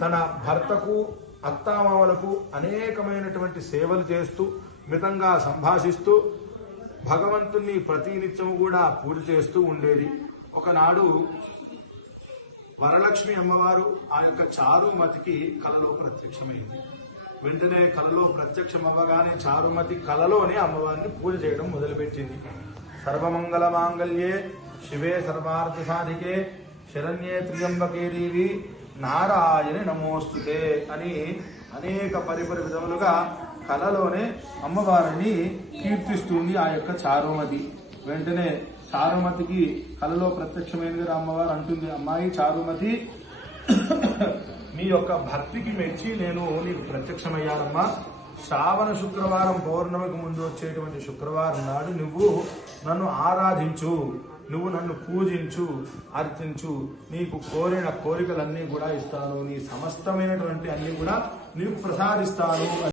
తన భర్తకు అత్తామామలకు అనేకమైనటువంటి సేవలు చేస్తూ మితంగా సంభాషిస్తూ భగవంతుణ్ణి ప్రతినిత్యము కూడా పూజ చేస్తూ ఉండేది. ఒకనాడు వరలక్ష్మి అమ్మవారు ఆ యొక్క చారుమతికి కలలో ప్రత్యక్షమైంది. వెంటనే కలలో ప్రత్యక్షం అవ్వగానే చారుమతి కలలోనే అమ్మవారిని పూజ చేయడం మొదలుపెట్టింది. సర్వమంగళ మాంగళ్యే శివే సర్వార్థ సాధికే శరణ్యే త్రియంబకే దేవి నారాయణ నమోస్తుతే అని అనేక పరిపరి విధములుగా కలలోనే అమ్మవారిని కీర్తిస్తుంది ఆ యొక్క చారుమతి. వెంటనే చారుమతికి కలలో ప్రత్యక్షమైనదిగా అమ్మవారు అంటుంది అమ్మాయి చారుమతి మీ యొక్క భక్తికి మెచ్చి నేను నీకు ప్రత్యక్షమయ్యానమ్మా. శ్రావణ శుక్రవారం పౌర్ణమికి ముందు వచ్చేటువంటి శుక్రవారం నాడు నువ్వు నన్ను ఆరాధించు. నువ్వు నన్ను పూజించు అర్చించు నీకు కోరిన కోరికలన్నీ కూడా ఇస్తాను నీ సమస్తమైనటువంటి అన్ని కూడా నీకు ప్రసాదిస్తాను